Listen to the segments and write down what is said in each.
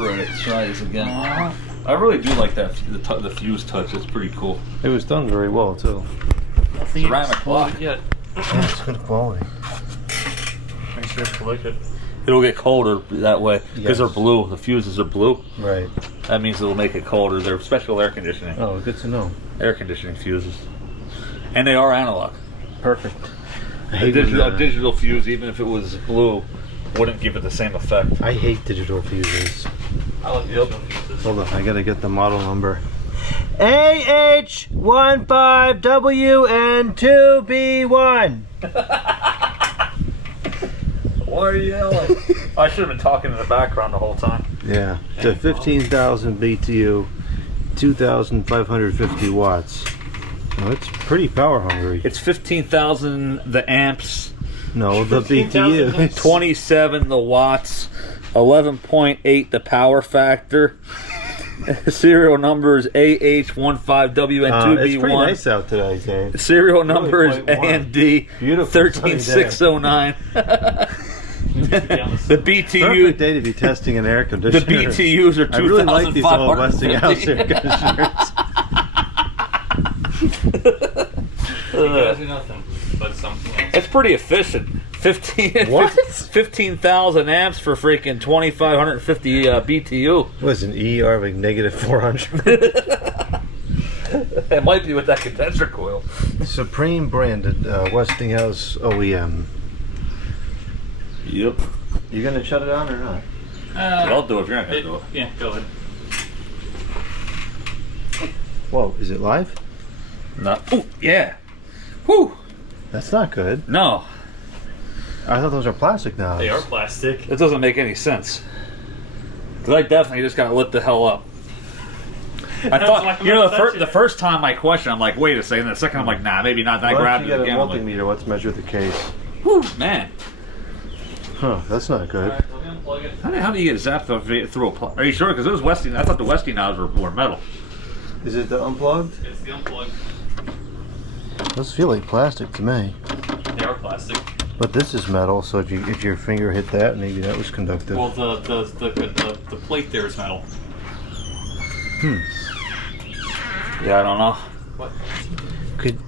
we're ready to try this again. I really do like that the fuse touch. It's pretty cool. It was done very well too. Ceramic block. Yeah, it's good quality. Make sure it's liquid. It'll get colder that way because they're blue. The fuses are blue. Right. That means it'll make it colder. They're special air conditioning. Oh, good to know. Air conditioning fuses, and they are analog. Perfect. A digital fuse, even if it was blue, wouldn't give it the same effect. I hate digital fuses. I like digital fuses. Hold on, I gotta get the model number. AH15WN2B1. Why are you yelling? I should have been talking in the background the whole time. Yeah, to 15,000 BTU, 2,550 watts. Well, it's pretty power hungry. It's 15,000 the amps, No, the BTU. 27 the watts, 11.8 the power factor. Serial number is AH15WN2B1. It's pretty nice out today, Dave. Serial number is quite warm. AND Beautiful 13609. The BTU. Perfect day to be testing an air The conditioner. BTUs are 2,550. I really like these old Westinghouse air conditioners. Because of nothing, but something else. It's pretty efficient. 15,000 amps for freaking 2,550 BTU. Was an ER of like negative 400. It might be with that condenser coil. Supreme branded Westinghouse OEM. Yep. You gonna shut it on or not? I'll do it if you're not gonna do it. Yeah, go ahead. Whoa, is it live? No. Oh, yeah. Whew. That's not good. No, I thought those are plastic now. They are plastic. it doesn't make any sense. Because I definitely just got lit the hell up. I thought, you know, the first time I questioned, I'm like, wait a second. The second, I'm like, nah, maybe not. Then I grabbed it Get again. a I'm like, multimeter. Let's measure the case. whew, man. Huh, that's not good. Alright, we're gonna plug it. How do you get zapped through a plug? Are you sure? Because it was Westinghouse. I thought the Westinghouse were metal. Is it the unplugged? It's the unplugged. Those feel like plastic to me. They are plastic. But this is metal, so if your finger hit that, maybe that was conductive. Well, the plate there is metal. Yeah, I don't know. What? Could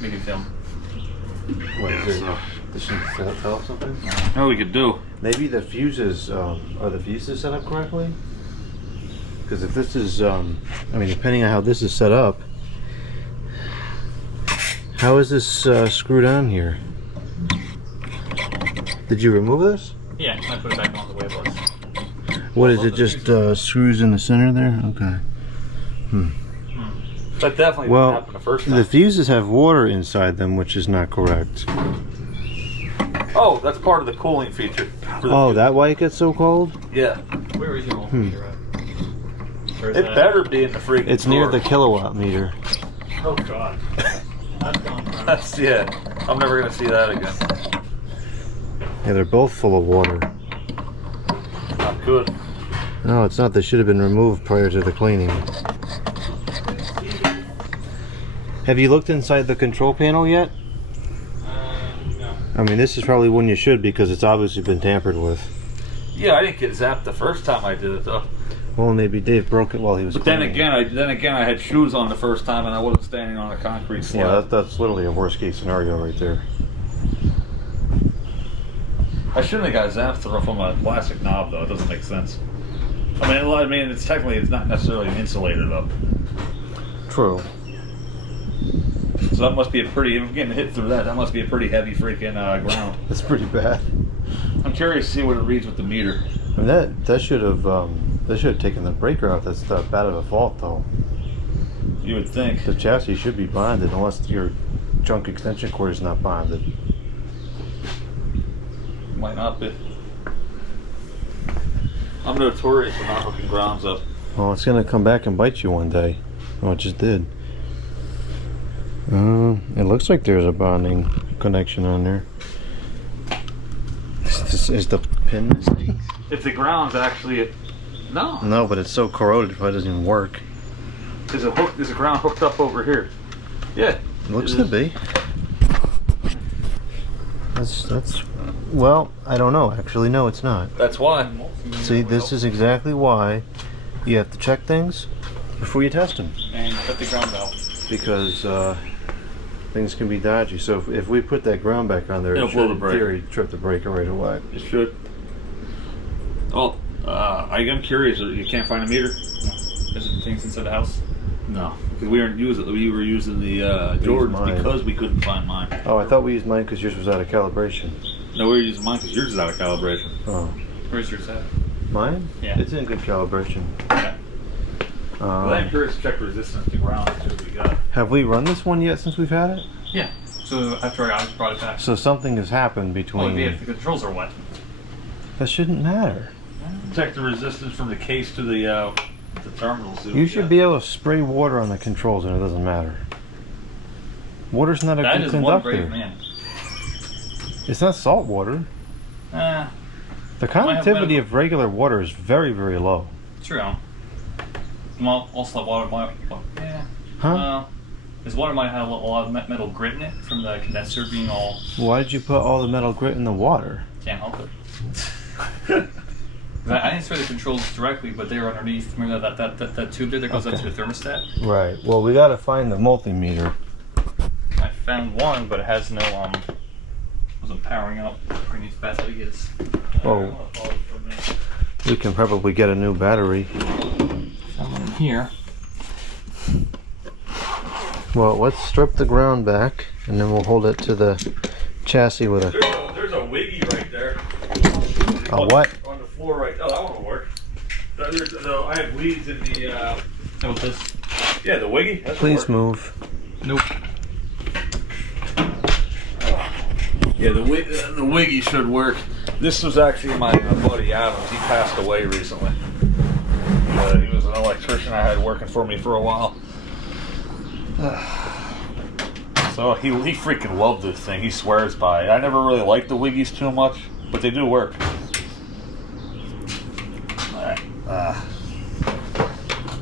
Medium film. what is it? This should tell us something. What we could do? Maybe the fuses are the fuses set up correctly? Because if this is, I mean, depending on how this is set up, how is this screwed on here? Did you remove this? Yeah, I put it back on the way it was. What is it? Just screws in the center there? Okay. That definitely didn't Well, happen the first time. the fuses have water inside them, which is not correct. Oh, that's part of the cooling feature. Oh, that why it gets so cold? Yeah. Where is your multimeter at? Or is It that- better be in the freaking It's near door. the kilowatt meter. Oh god. That's gone. That's, yeah. I'm never going to see that again. Yeah, they're both full of water. Not good. No, it's not. They should have been removed prior to the cleaning. Have you looked inside the control panel yet? No. I mean, this is probably one you should because it's obviously been tampered with. Yeah, I didn't get zapped the first time I did it though. Well, maybe Dave broke it while he was But then cleaning. again, I had shoes on the first time and I wasn't standing on a concrete slab. Yeah, that's literally a worst case scenario right there. I shouldn't have got zapped from a plastic knob though. It doesn't make sense. I mean, it's not necessarily an insulator though. True. So that must be if I'm getting hit through that must be a pretty heavy freaking ground. That's pretty bad. I'm curious to see what it reads with the meter. I mean, that should have taken the breaker out. That's not bad of a fault though. You would think. The chassis should be bonded unless your junk extension cord is not bonded. Might not be. I'm notorious for not hooking grounds up. Well, it's gonna come back and bite you one day. Oh, it just did. It looks like there's a bonding connection on there. Is the pin missing? If the ground's actually no. No, but it's so corroded, it probably doesn't even work. There's a ground hooked up over here. Yeah. It looks to be. That's Well, I don't know. Actually, no, it's not. That's why. See, this is exactly why you have to check things before you test them. And put the ground valve. Because things can be dodgy. So if we put that ground back on there, It'll it blow should, the in brake. theory, trip the breaker right away. It should. Oh, I'm curious. You can't find a meter? Is it things inside the house? No, because we were using the Jordans mine. because we couldn't find mine. Oh, I thought we used mine because yours was out of calibration. No, we were using mine because yours is out of calibration. Oh. Where's yours at? Mine? Yeah. It's in good calibration. Okay. Well, I'm curious to check resistance to ground. See what we got. Have we run this one yet since we've had it? Yeah. So after I brought it back. So something has happened between... Well, if the controls are wet. That shouldn't matter. Check the resistance from the case to the terminal. See what You we should got. be able to spray water on the controls and it doesn't matter. Water's not a That good is one conductor. brave man. It's not salt water. Uh, The conductivity of regular water is very, very low. true. Well, also water might. Yeah. Huh? His water might have a lot of metal grit in it from the condenser being all. Why did you put all the metal grit in the water? Can't help it. I didn't spray the controls directly, but they were underneath. Remember that tube there that goes up to the thermostat? Right. Well, we gotta find the multimeter. I found one, but it has no wasn't powering up. Where needs battery is. Oh. We can probably get a new battery. Found one here. Well, let's strip the ground back, and then we'll hold it to the chassis with a... There's a wiggy right there. A what? On the floor right. Oh, that one will work. I have leads in the. Oh, this. Yeah, the wiggy. That's Please move. Nope. Yeah, the wiggy should work. This was actually my buddy Adams. He passed away recently. He was an electrician I had working for me for a while. So he freaking loved this thing. He swears by it. I never really liked the wiggies too much, but they do work.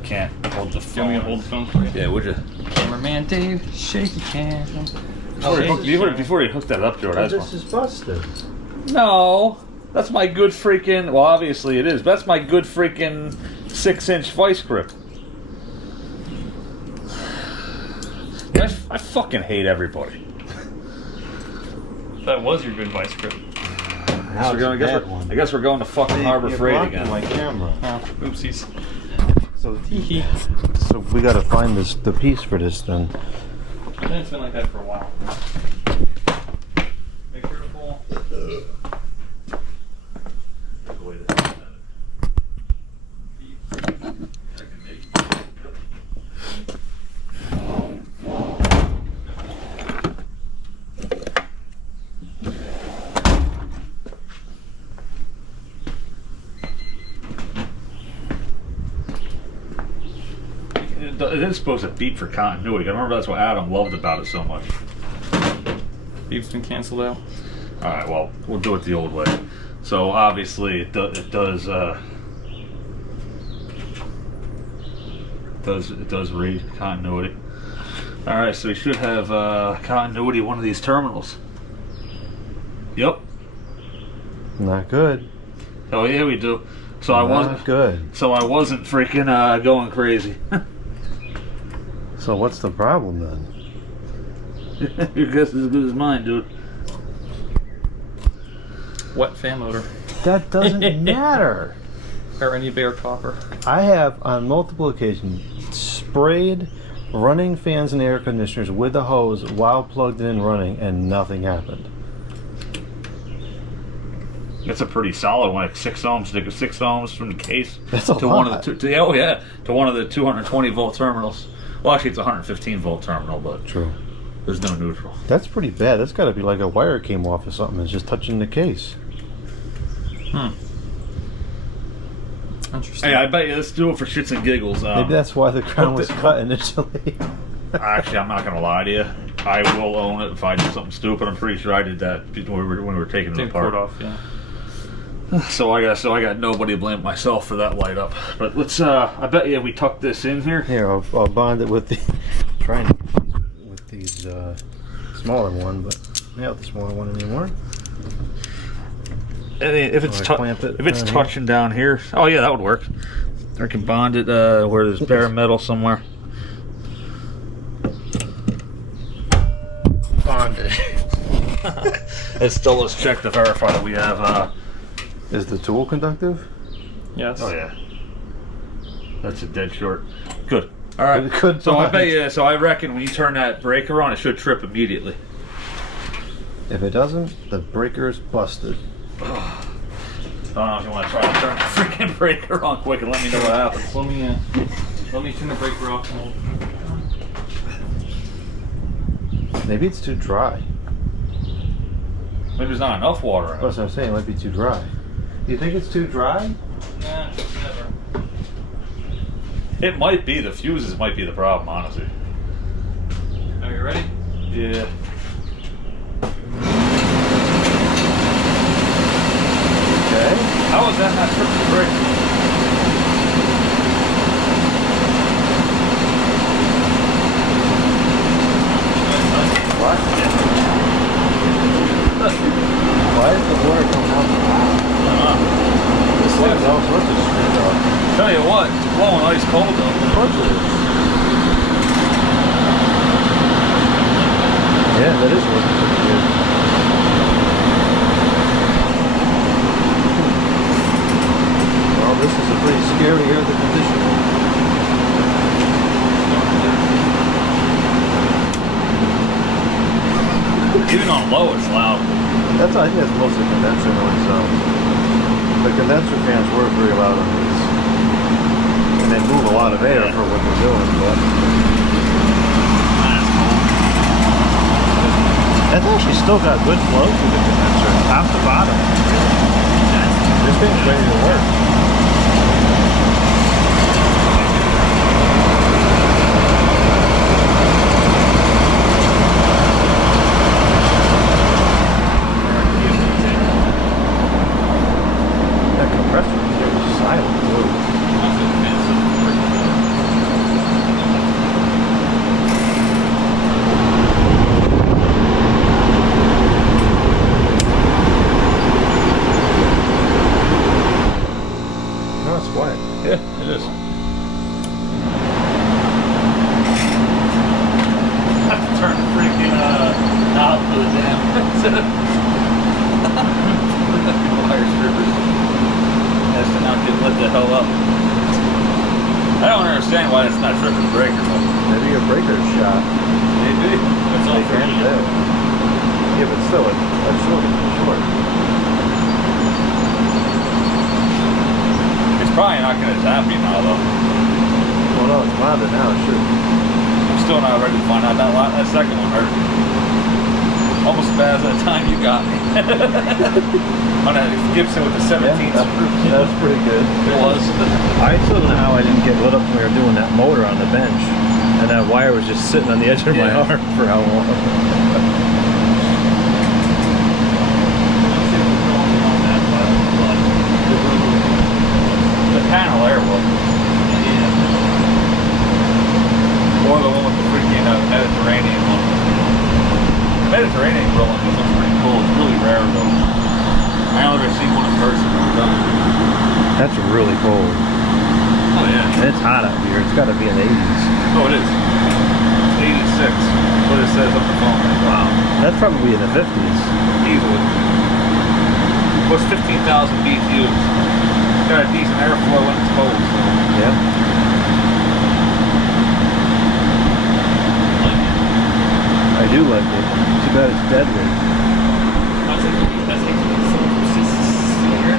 Can't hold the phone. You want me to hold the phone for you? Yeah, would you? Cameraman Dave, shake your can. Before you hook that up, George, I just want... is busted. No, that's my good freaking. Well, obviously it is. But that's my good freaking 6-inch vice grip. Yeah, I fucking hate everybody. That was your good vice grip. Now I guess we're going to fucking Harbor Freight again. My camera. Oh, oopsies. So we gotta find the piece for this then. It's been like that for a while. Make sure to pull. It is supposed to beep for continuity. I remember that's what Adam loved about it so much. Beep's been canceled out. All right, well, we'll do it the old way. So obviously it does read continuity. All right, so we should have continuity one of these terminals. Yep. Not good. Oh yeah, we do. So Not I wasn't good. So I wasn't freaking going crazy. So what's the problem then? Your guess is as good as mine, dude. Wet fan motor. That doesn't matter. Or any bare copper. I have on multiple occasions sprayed running fans and air conditioners with a hose while plugged in and running, and nothing happened. That's a pretty solid one. Like 6 ohms. 6 ohms from the case That's a to lot. one of the to one of the 220 volt terminals. Well, actually, it's a 115 volt terminal, but True. there's no neutral. That's pretty bad. That's got to be like a wire came off or something. It's just touching the case. Interesting. Hey, I bet you let's do it for shits and giggles. Maybe that's why the crown was cut initially. Actually, I'm not gonna lie to you. I will own it if I do something stupid. I'm pretty sure I did that when we were taking it Take apart. cord off, yeah. So I got nobody to blame myself for that light up. But let's. I bet you we tuck this in here. Here, I'll bond it with the trying with these smaller one, but not the smaller one anymore. if it's clamp it if it's down touching down here, oh yeah, that would work. I can bond it where there's bare metal somewhere. Bonded. Let's still let's check to verify that we have. Is the tool conductive? Yes. Oh yeah, that's a dead short. Good. All right. Good So I find. bet you. So I reckon when you turn that breaker on, it should trip immediately. If it doesn't, the breaker's busted. I don't know if you want to try to turn the freaking breaker on quick and let me know what happens. Let me turn the breaker off. Maybe it's too dry. Maybe there's not enough water in it. That's what I'm saying. It might be too dry. Do you think it's too dry? Nah, never. It might be. The fuses might be the problem, honestly. Are you ready? Yeah. Okay. How is that not tripping the breaker? What? Why is the water coming out the top? This thing's all sorts of screwed up. Tell you what, it's blowing ice cold though. Of course it is. Yeah, that is working pretty good. Well, this is a pretty scary air condition. Even on low, it's loud. That's, I think that's mostly condenser noise. The condenser fans work very loud on these. And they move a lot of air for what they're doing, but that's actually still got good flow through the condenser, top to bottom. This thing's ready to work. That compressor here is silent too. No, it's quiet. Yeah, it is. I have to turn the freaking knob for the damn wire strippers. Has to not get lit the hell up. I don't understand why it's not tripping the breaker though. Maybe your breaker's shot. Maybe. It's all They can freaking do. Yeah, but still, it's short. It's probably not going to tap me now though. Well, no, it's louder now. It should. I'm still not ready to find out. That second one hurt. Almost as bad as that time you got me. On that Gibson with the 17th. That was pretty good. It was. I still don't know how I didn't get lit up when we were doing that motor on the bench. And that wire was just sitting on the edge of my Yeah. arm for how long? The panel air will. Or the one with the freaking Mediterranean one. Mediterranean grill one looks pretty cool. It's really rare though. I only ever seen one in person. That's really cold. Oh yeah. And it's hot out here. It's got to be in the 80s. Oh, it is. It's 86. That's what it says on the phone. Wow. That's probably in the 50s. Easily. What's 15,000 BTUs? Got a decent airflow when it's cold. So. Yeah. I do like it. Too bad it's deadly. That's like someone from here.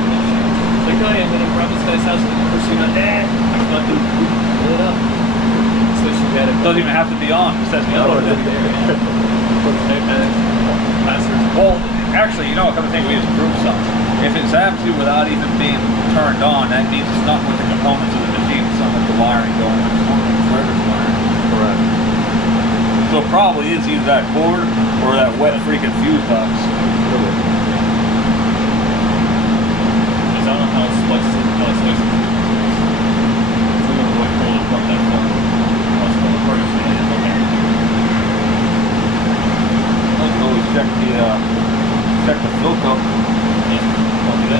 Like, oh yeah, I'm gonna rob this guy's house and the person got I fucking blew it up. So she had it. Doesn't even have to be on. It says the other one. Well, actually, you know, come to think, we just proved something. If it's active without even being turned on, that means it's not with the components of the machine. It's not with the wiring going with the components. Correct. So it probably is either that cord or that wet freaking fuse box. I don't know how it splices it. No, it splices it. So I'm going to hold it from that corner. I'll just pull the cord and okay. Let's always check the filter. Yeah. I'll do that.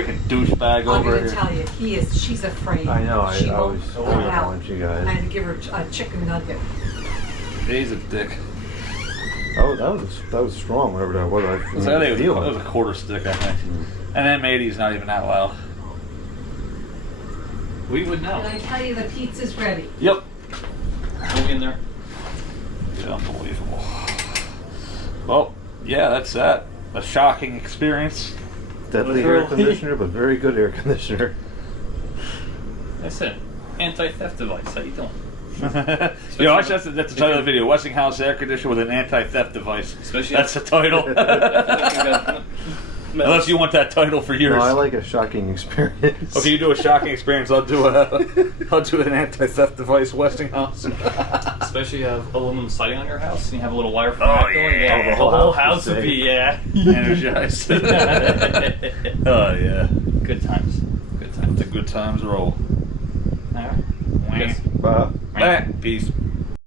freaking douchebag I'm over gonna here. tell you, she's afraid. I know. I She was won't come out. telling you guys. I had to give her a chicken nugget. He's a dick. That was strong. Whatever that was. I So I think it was a quarter stick, I think. And M80's not even that loud. We would know. And I tell you, the pizza's ready. Yep. Go in there. Yeah, unbelievable. Well, yeah, that's that. A shocking experience. Deadly air conditioner, but very good air conditioner. That's it. Anti-theft device. How you doing? You know, that's the title of the video. Westinghouse air conditioner with an anti-theft device. Especially That's the title. Unless you want that title for yours. No, I like a shocking experience. Okay, you do a shocking experience. I'll do an anti-theft device, Westinghouse. Especially you have aluminum siding on your house and you have a little wire from Oh, that going. yeah. The whole house would be Energized. Oh yeah, Good times. Good times. the good times roll. All right. Wah. Yes. Bye. Peace.